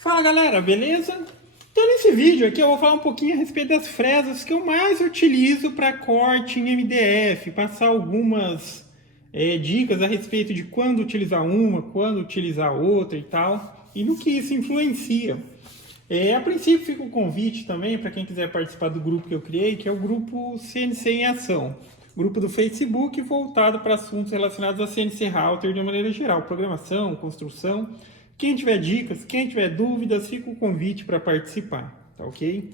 Fala galera, beleza? Então nesse vídeo aqui eu vou falar um pouquinho a respeito das fresas que eu mais utilizo para corte em MDF, passar algumas dicas a respeito de quando utilizar uma, quando utilizar outra e tal, e no que isso influencia. A princípio fica o convite também para quem quiser participar do grupo que eu criei, que é o grupo CNC em Ação. Grupo do Facebook voltado para assuntos relacionados a CNC Router de uma maneira geral, programação, construção. Quem tiver dicas, quem tiver dúvidas, fica o convite para participar, tá ok?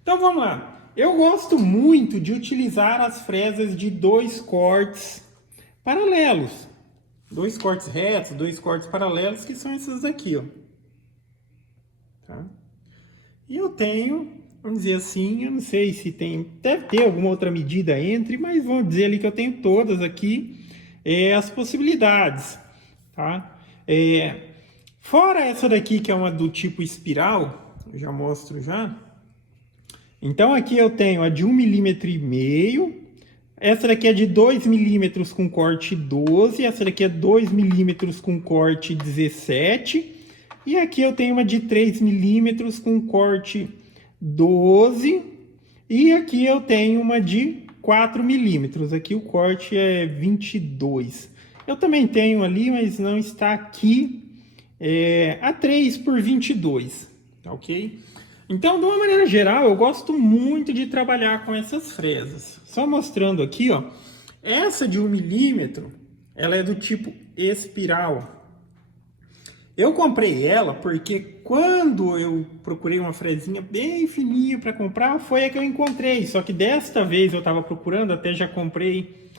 Então vamos lá. Eu gosto muito de utilizar as fresas de dois cortes paralelos. Dois cortes retos, dois cortes paralelos, que são essas daqui, ó. Tá? E eu tenho, vamos dizer assim, eu não sei se tem, deve ter alguma outra medida entre, mas vamos dizer ali que eu tenho todas aqui as possibilidades, tá? Fora essa daqui que é uma do tipo espiral, eu já mostro já. Então aqui eu tenho a de 1,5 mm, essa daqui é de 2 mm com corte 12, essa daqui é 2 mm com corte 17, e aqui eu tenho uma de 3 mm com corte 12, e aqui eu tenho uma de 4 mm, aqui o corte é 22. Eu também tenho ali, mas não está aqui, a 3 por 22, tá ok? Então, de uma maneira geral, eu gosto muito de trabalhar com essas fresas. Só mostrando aqui, ó, essa de 1 mm, ela é do tipo espiral. Eu comprei ela porque quando eu procurei uma fresinha bem fininha para comprar, foi a que eu encontrei. Só que desta vez eu estava procurando, até já comprei.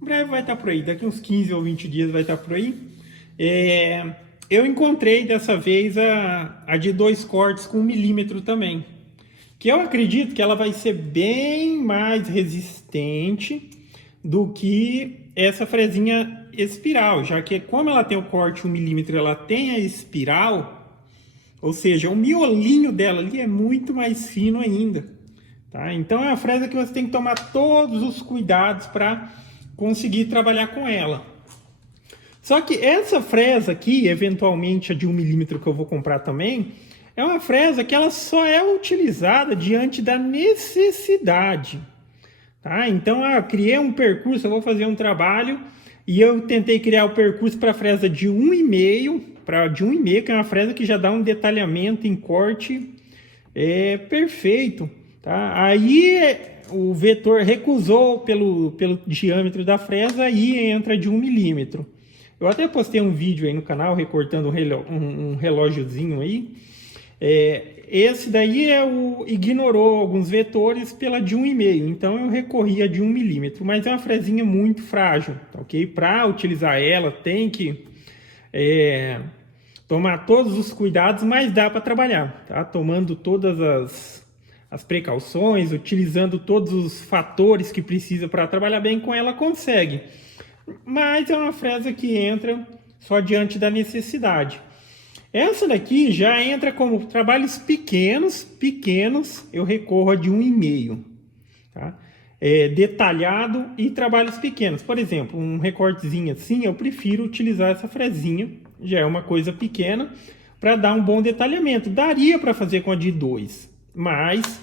Em breve vai estar por aí, daqui uns 15 ou 20 dias vai estar por aí. Eu encontrei dessa vez a de 2 cortes com 1 mm também. Que eu acredito que ela vai ser bem mais resistente do que essa fresinha espiral, já que como ela tem o corte 1 mm, ela tem a espiral, ou seja, o miolinho dela ali é muito mais fino ainda, tá? Então é uma fresa que você tem que tomar todos os cuidados para conseguir trabalhar com ela. Só que essa fresa aqui, eventualmente a de 1 mm que eu vou comprar também, é uma fresa que ela só é utilizada diante da necessidade. Tá? Então eu criei um percurso, eu vou fazer um trabalho e eu tentei criar o percurso para a fresa de 1,5, que é uma fresa que já dá um detalhamento em corte perfeito. Tá? Aí o vetor recusou pelo diâmetro da fresa e entra de 1 mm. Eu até postei um vídeo aí no canal recortando um relógiozinho aí. Esse daí ignorou alguns vetores pela de 1,5, então eu recorri a de 1 mm, mas é uma fresinha muito frágil, tá ok? Para utilizar ela tem que tomar todos os cuidados, mas dá para trabalhar, tá? Tomando todas as precauções, utilizando todos os fatores que precisa para trabalhar bem com ela, consegue. Mas é uma fresa que entra só diante da necessidade. Essa daqui já entra como trabalhos pequenos, eu recorro a de 1,5, tá? Detalhado e trabalhos pequenos. Por exemplo, um recortezinho assim, eu prefiro utilizar essa fresinha, já é uma coisa pequena, para dar um bom detalhamento. Daria para fazer com a de 2, mas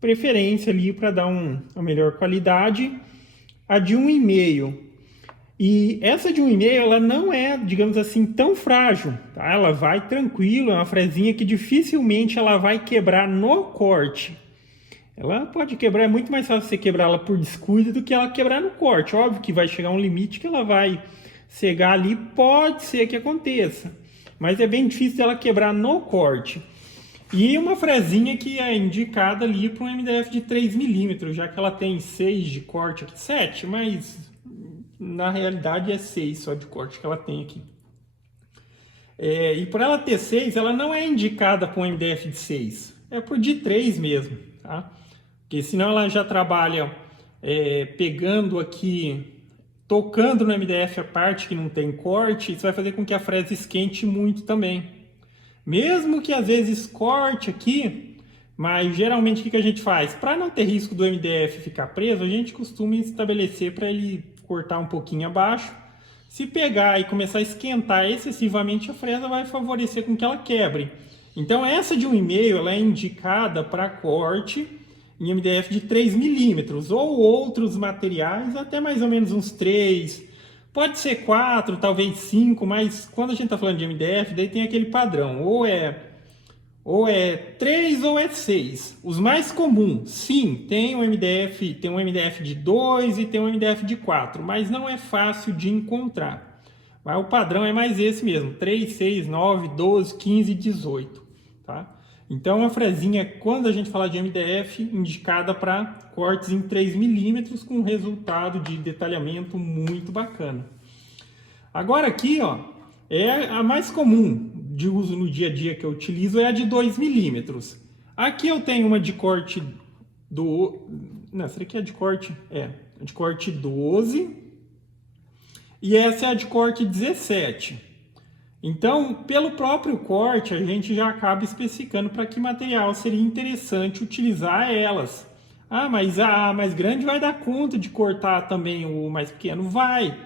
preferência ali para dar uma melhor qualidade, a de 1,5. E essa de 1,5 ela não é, digamos assim, tão frágil, tá? Ela vai tranquilo, é uma fresinha que dificilmente ela vai quebrar no corte. Ela pode quebrar, é muito mais fácil você quebrar ela por descuido do que ela quebrar no corte. Óbvio que vai chegar um limite que ela vai cegar ali, pode ser que aconteça, mas é bem difícil ela quebrar no corte. E uma fresinha que é indicada ali para um MDF de 3 mm, já que ela tem 6 de corte aqui, 7, mas na realidade é 6 só de corte que ela tem aqui. E por ela ter 6, ela não é indicada para um MDF de 6, é por de 3 mesmo, tá? Porque senão ela já trabalha pegando aqui, tocando no MDF a parte que não tem corte, isso vai fazer com que a fresa esquente muito também. Mesmo que às vezes corte aqui, mas geralmente o que a gente faz? Para não ter risco do MDF ficar preso, a gente costuma estabelecer para ele cortar um pouquinho abaixo, Se pegar e começar a esquentar excessivamente, a fresa vai favorecer com que ela quebre. Então essa de 1,5 ela é indicada para corte em MDF de 3 milímetros ou outros materiais até mais ou menos uns 3, pode ser 4, talvez 5, mas quando a gente está falando de MDF, daí tem aquele padrão, ou é 3 ou é 6. Os mais comuns, sim, tem um MDF de 2 e tem um MDF de 4, mas não é fácil de encontrar. Mas o padrão é mais esse mesmo, 3, 6, 9, 12, 15 e 18. Tá? Então a fresinha, quando a gente fala de MDF, indicada para cortes em 3 milímetros com resultado de detalhamento muito bacana. Agora aqui, ó, é a mais comum de uso no dia a dia que eu utilizo, é a de 2 milímetros. Aqui eu tenho uma de corte do... Não, essa aqui é de corte... de corte 12. E essa é a de corte 17. Então, pelo próprio corte, a gente já acaba especificando para que material seria interessante utilizar elas. Ah, mas a mais grande vai dar conta de cortar também o mais pequeno? Vai.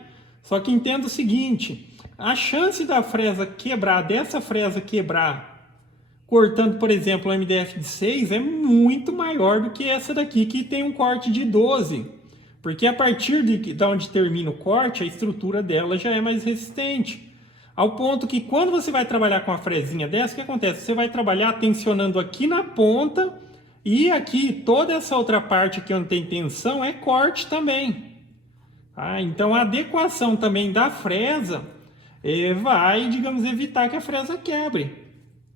Só que entenda o seguinte... A chance da fresa quebrar, dessa fresa quebrar, cortando, por exemplo, um MDF de 6, é muito maior do que essa daqui, que tem um corte de 12. Porque a partir de onde termina o corte, a estrutura dela já é mais resistente. Ao ponto que quando você vai trabalhar com a fresinha dessa, o que acontece? Você vai trabalhar tensionando aqui na ponta e aqui, toda essa outra parte aqui onde tem tensão é corte também. Então a adequação também da fresa vai, digamos, evitar que a fresa quebre,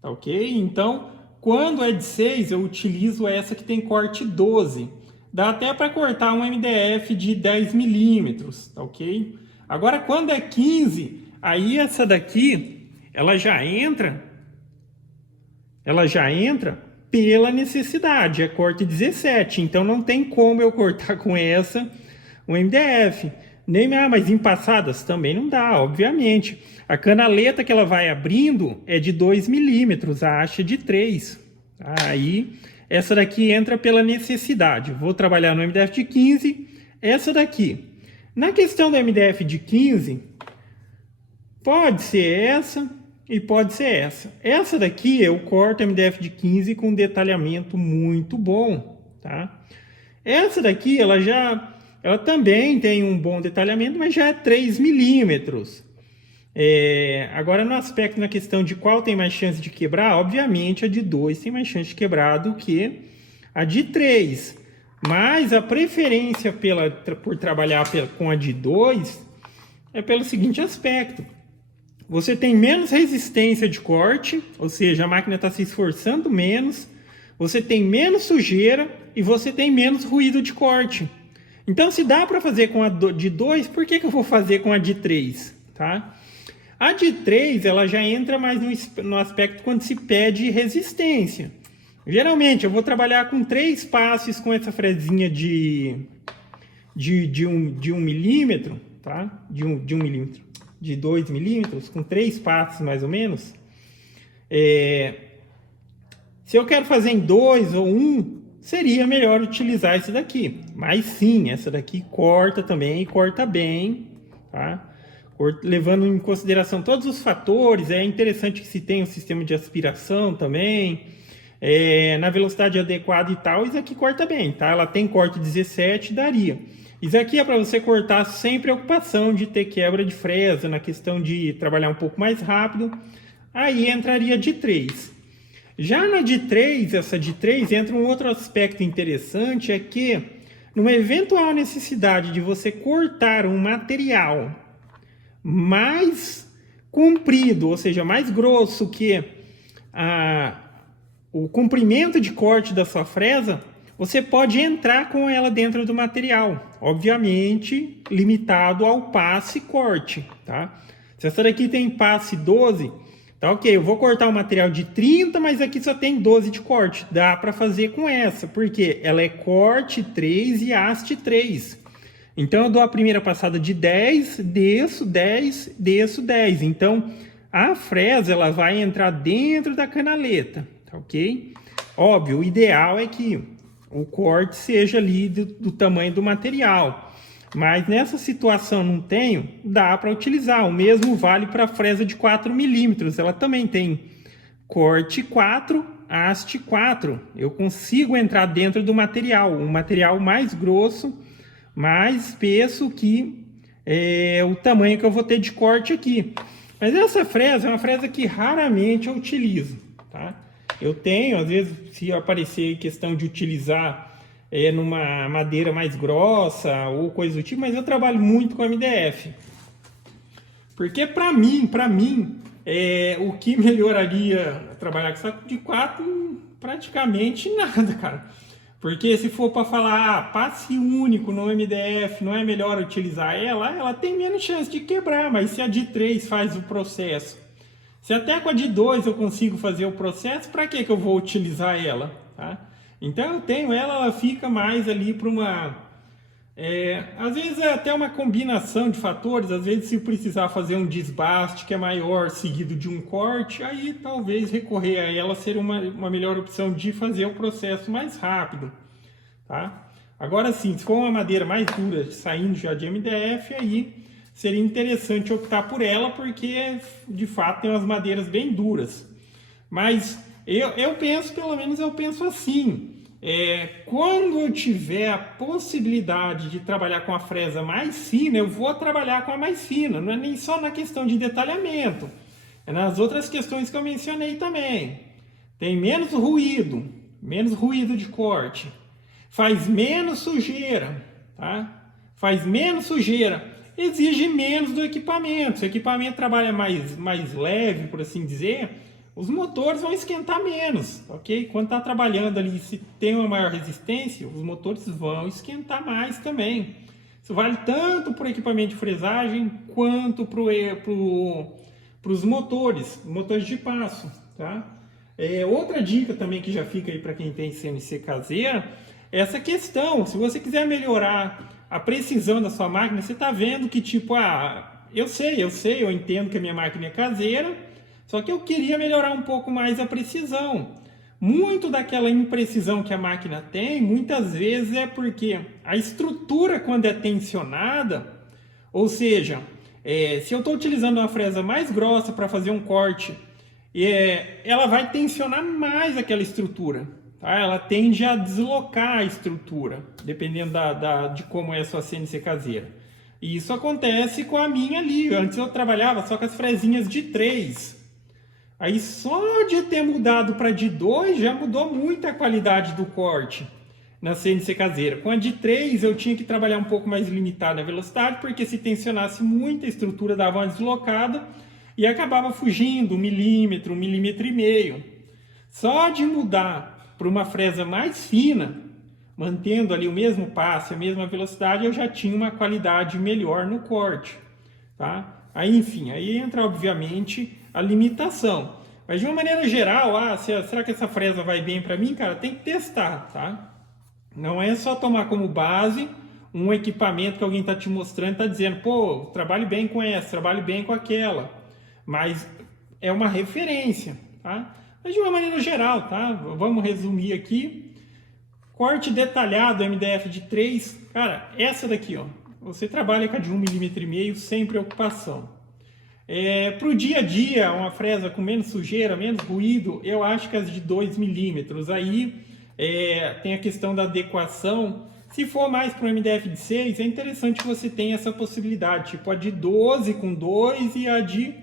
tá ok? Então, quando é de 6, eu utilizo essa que tem corte 12. Dá até para cortar um MDF de 10 milímetros, tá ok? Agora, quando é 15, aí essa daqui, ela já entra pela necessidade, é corte 17. Então, não tem como eu cortar com essa um MDF. Mas em passadas também não dá, obviamente. A canaleta que ela vai abrindo é de 2 milímetros, a haste é de 3. Aí, essa daqui entra pela necessidade. Vou trabalhar no MDF de 15, essa daqui. Na questão do MDF de 15, pode ser essa e pode ser essa. Essa daqui eu corto MDF de 15 com detalhamento muito bom, tá? Essa daqui, ela também tem um bom detalhamento, mas já é 3 milímetros. Agora, no aspecto, na questão de qual tem mais chance de quebrar, obviamente a de 2 tem mais chance de quebrar do que a de 3. Mas a preferência por trabalhar com a de 2 é pelo seguinte aspecto. Você tem menos resistência de corte, ou seja, a máquina está se esforçando menos, você tem menos sujeira e você tem menos ruído de corte. Então, se dá para fazer com a de 2, por que eu vou fazer com a de 3? Tá? A de 3, ela já entra mais no aspecto quando se pede resistência. Geralmente, eu vou trabalhar com 3 passes com essa fresinha de 1 milímetro, tá? De 1 milímetro, de 2 milímetros, com 3 passes mais ou menos. Se eu quero fazer em 2 ou 1, seria melhor utilizar esse daqui. Mas sim, essa daqui corta também, corta bem, tá? Levando em consideração todos os fatores, é interessante que se tenha um sistema de aspiração também, na velocidade adequada e tal, isso aqui corta bem, tá? Ela tem corte 17, daria. Isso aqui é para você cortar sem preocupação de ter quebra de fresa, na questão de trabalhar um pouco mais rápido, aí entraria de 3. Já na de 3, essa de 3, entra um outro aspecto interessante, é que numa eventual necessidade de você cortar um material mais comprido, ou seja, mais grosso que o comprimento de corte da sua fresa, você pode entrar com ela dentro do material, obviamente limitado ao passe corte, tá? Se essa daqui tem passe 12, tá ok, eu vou cortar um material de 30, mas aqui só tem 12 de corte, dá para fazer com essa, porque ela é corte 3 e haste 3. Então eu dou a primeira passada de 10, desço 10, desço 10. Então a fresa ela vai entrar dentro da canaleta, tá ok? Óbvio, o ideal é que o corte seja ali do tamanho do material. Mas nessa situação não tenho, dá para utilizar. O mesmo vale para a fresa de 4 milímetros. Ela também tem corte 4, haste 4. Eu consigo entrar dentro do material. Um material mais grosso, mais espesso que o tamanho que eu vou ter de corte aqui. Mas essa fresa é uma fresa que raramente eu utilizo, tá? Eu tenho, às vezes, se aparecer questão de utilizar numa madeira mais grossa ou coisa do tipo, mas eu trabalho muito com MDF. Porque para mim, o que melhoraria trabalhar com saco de 4, praticamente nada, cara. Porque se for para falar, passe único no MDF, não é melhor utilizar ela tem menos chance de quebrar, mas se a de 3 faz o processo, se até com a de 2 eu consigo fazer o processo, para que eu vou utilizar ela, tá? Então eu tenho ela fica mais ali para uma... às vezes é até uma combinação de fatores, às vezes se precisar fazer um desbaste que é maior seguido de um corte, aí talvez recorrer a ela ser uma melhor opção de fazer o processo mais rápido, tá? Agora sim, se for uma madeira mais dura, saindo já de MDF, aí seria interessante optar por ela, porque de fato tem umas madeiras bem duras. Mas eu penso, pelo menos eu penso assim, quando eu tiver a possibilidade de trabalhar com a fresa mais fina, eu vou trabalhar com a mais fina. Não é nem só na questão de detalhamento, é nas outras questões que eu mencionei também. Tem menos ruído de corte, faz menos sujeira, tá? Faz menos sujeira, exige menos do equipamento. Se o equipamento trabalha mais leve, por assim dizer, os motores vão esquentar menos, ok? Quando está trabalhando ali, se tem uma maior resistência, os motores vão esquentar mais também. Isso vale tanto para o equipamento de fresagem, quanto para os motores de passo, tá? Outra dica também que já fica aí para quem tem CNC caseira, é essa questão, se você quiser melhorar a precisão da sua máquina, você está vendo que tipo, eu entendo que a minha máquina é caseira, só que eu queria melhorar um pouco mais a precisão. Muito daquela imprecisão que a máquina tem, muitas vezes é porque a estrutura, quando é tensionada, ou seja, se eu estou utilizando uma fresa mais grossa para fazer um corte, ela vai tensionar mais aquela estrutura. Tá? Ela tende a deslocar a estrutura, dependendo de como é a sua CNC caseira. E isso acontece com a minha ali. Antes eu trabalhava só com as fresinhas de 3. Aí só de ter mudado para de 2 já mudou muito a qualidade do corte na CNC caseira. Com a de 3 eu tinha que trabalhar um pouco mais limitado na velocidade, porque se tensionasse muito a estrutura dava uma deslocada e acabava fugindo 1 milímetro, 1,5 milímetros. Só de mudar para uma fresa mais fina, mantendo ali o mesmo passe, a mesma velocidade, eu já tinha uma qualidade melhor no corte, tá? Aí, enfim, aí entra obviamente a limitação. Mas de uma maneira geral, será que essa fresa vai bem para mim? Cara, tem que testar, tá? Não é só tomar como base um equipamento que alguém está te mostrando e está dizendo, pô, trabalhe bem com essa, trabalhe bem com aquela. Mas é uma referência, tá? Mas de uma maneira geral, tá? Vamos resumir aqui. Corte detalhado MDF de 3. Cara, essa daqui, ó. Você trabalha com a de 1,5 milímetros sem preocupação. Para o dia a dia, uma fresa com menos sujeira, menos ruído, eu acho que as de 2 milímetros. Aí tem a questão da adequação. Se for mais para o MDF de 6, é interessante que você tenha essa possibilidade. Tipo a de 12 com 2 e a de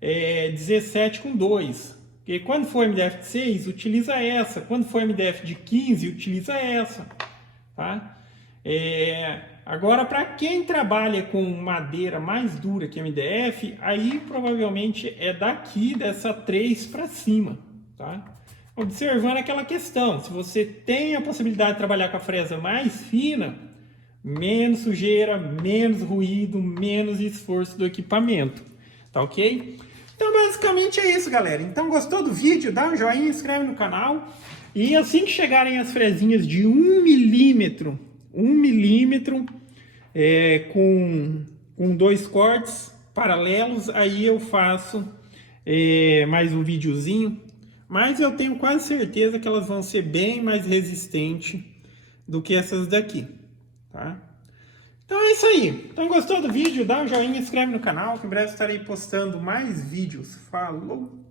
17 com 2. Porque quando for MDF de 6, utiliza essa. Quando for MDF de 15, utiliza essa. Tá? Agora, para quem trabalha com madeira mais dura que MDF, aí provavelmente é daqui, dessa 3 para cima. Tá? Observando aquela questão, se você tem a possibilidade de trabalhar com a fresa mais fina, menos sujeira, menos ruído, menos esforço do equipamento. Tá ok? Então, basicamente é isso, galera. Então, gostou do vídeo? Dá um joinha, inscreve no canal. E assim que chegarem as fresinhas de 1 milímetro, com 2 cortes paralelos, aí eu faço mais um videozinho. Mas eu tenho quase certeza que elas vão ser bem mais resistentes do que essas daqui, tá? Então é isso aí. Então gostou do vídeo? Dá um joinha, inscreve no canal, que em breve estarei postando mais vídeos. Falou!